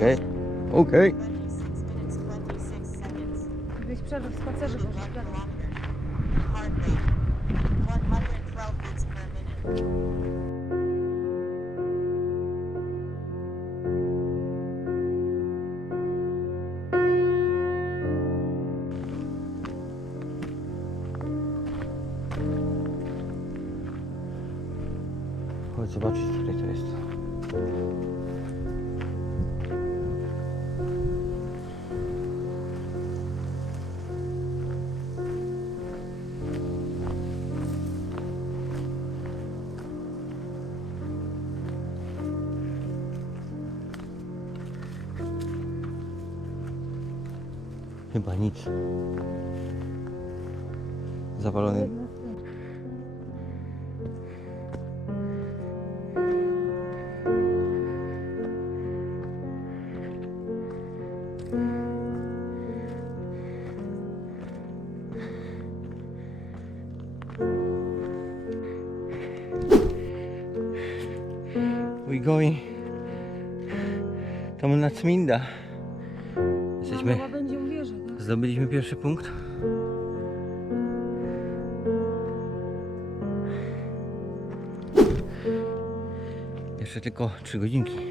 Okej. Okej. Gdzieś przerwę w spacerze, może śpiewam. Chodź zobaczyć, tutaj to jest. Chyba nic. Zawalony. We going tam na Cminda. Jesteśmy. Mama będzie u wieży, tak? Zdobyliśmy pierwszy punkt. Jeszcze tylko 3 godzinki.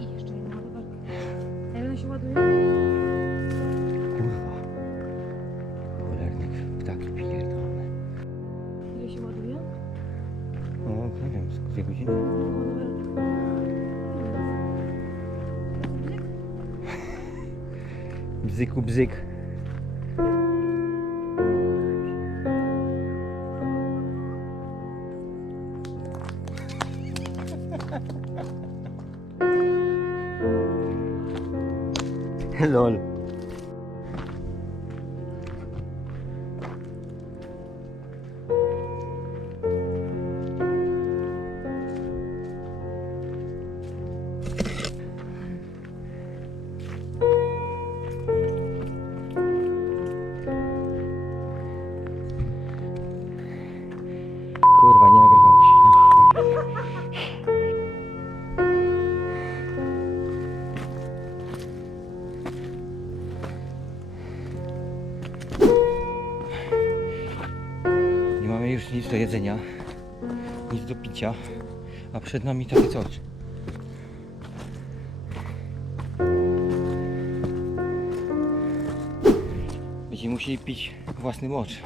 I jeszcze jedna ładowarka. A ile się ładuje? Kurwa. Cholernik, ptaki pierdolone. Ile się ładuje? No, nie wiem, z 2 godziny. Bzyku bzyk. Lol. Kurwa, nie nagrywało się. Nie mamy już nic do jedzenia, nic do picia, a przed nami takie coś. Będziemy musieli pić własny mocz.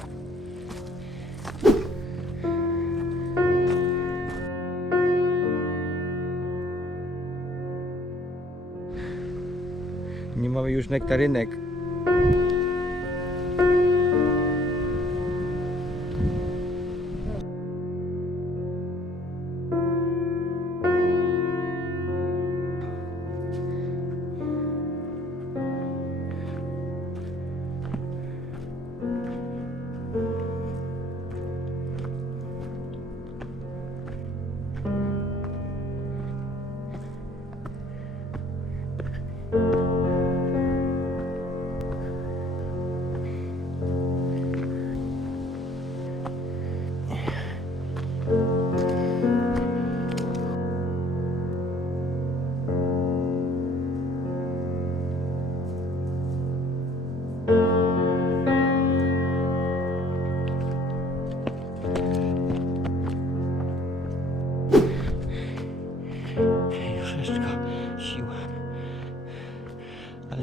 Nie mamy już nektarynek.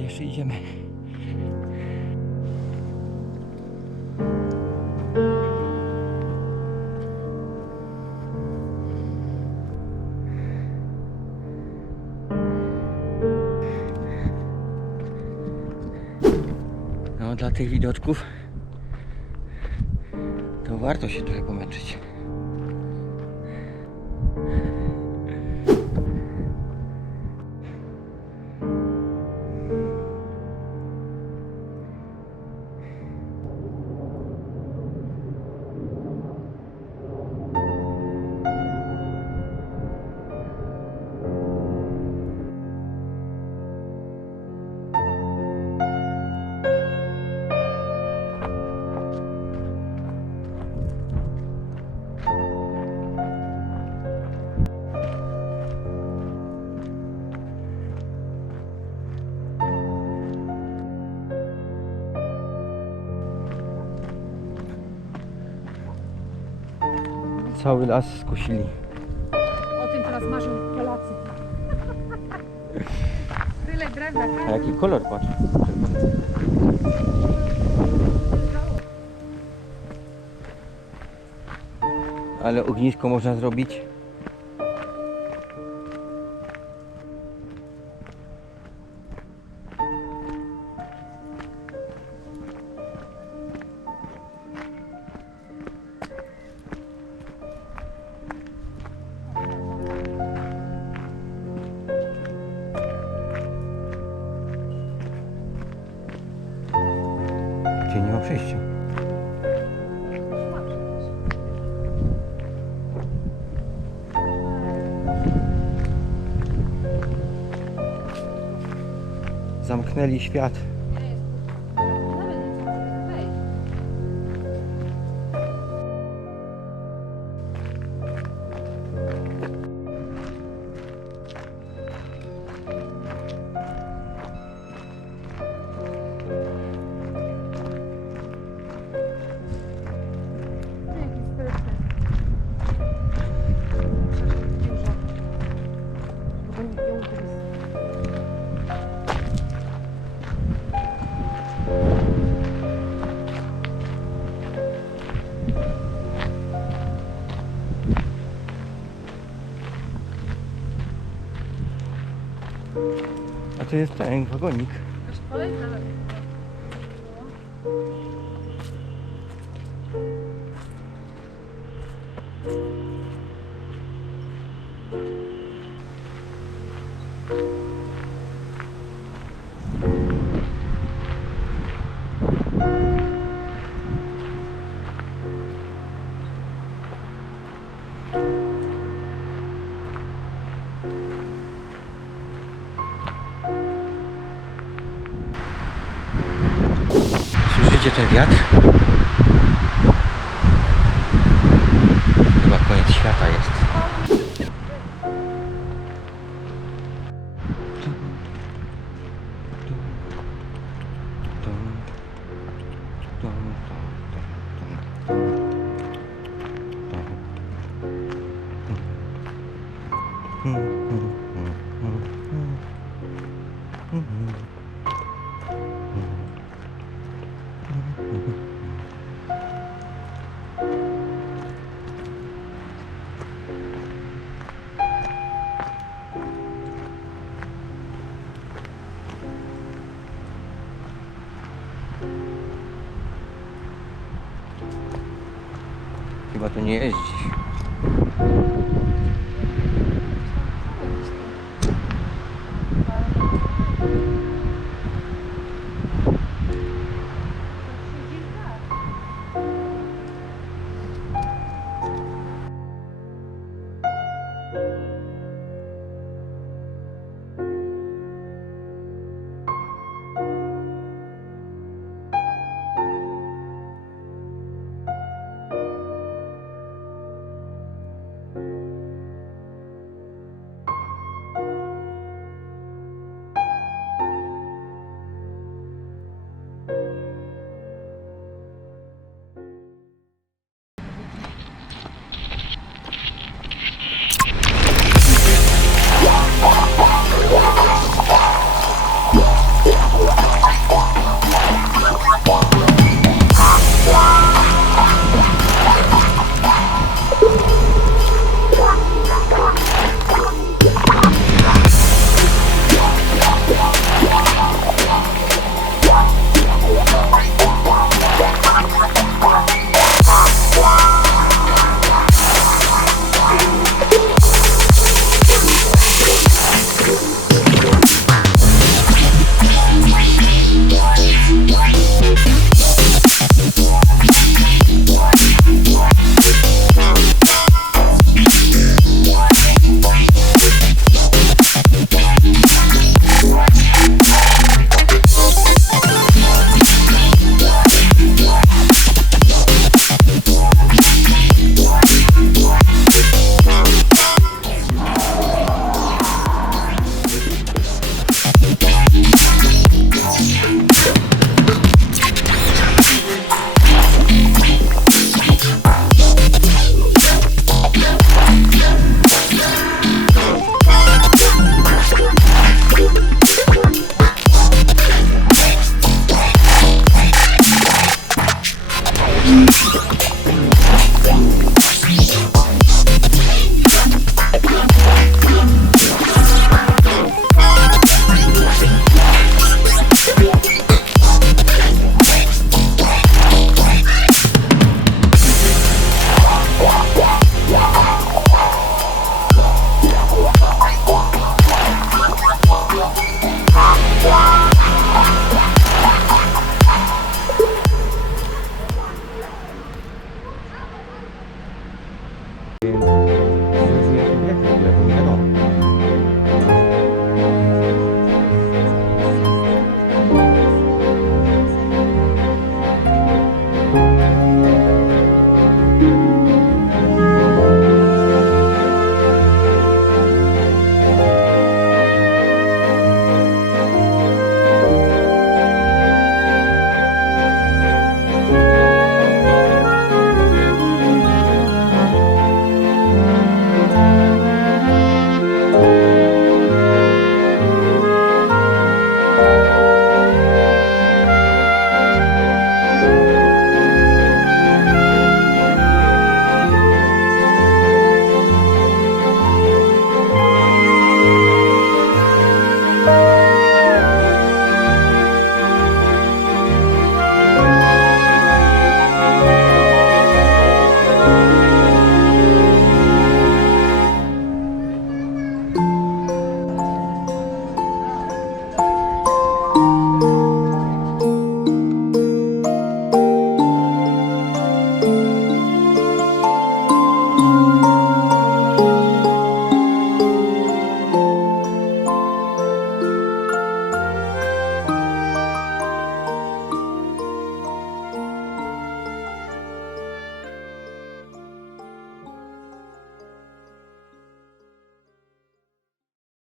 jeszcze idziemy. dla tych widoczków to warto się trochę pomęczyć. Cały las skosili. O tym teraz marzą Polacy. Tyle drewna, A tak? jaki kolor, patrz. Ale ognisko można zrobić. Gdzie nie ma przejścia. Zamknęli świat. Nawet nie chcą wejść. Jaki sprytny. Przeszedł dużo. Bo nikt nie ugryzł. A to jest ten wagonik. Jakaś kolejka. Słyszycie ten wiatr? Chyba koniec świata jest. Chyba to nie jeździ. Dziękuję.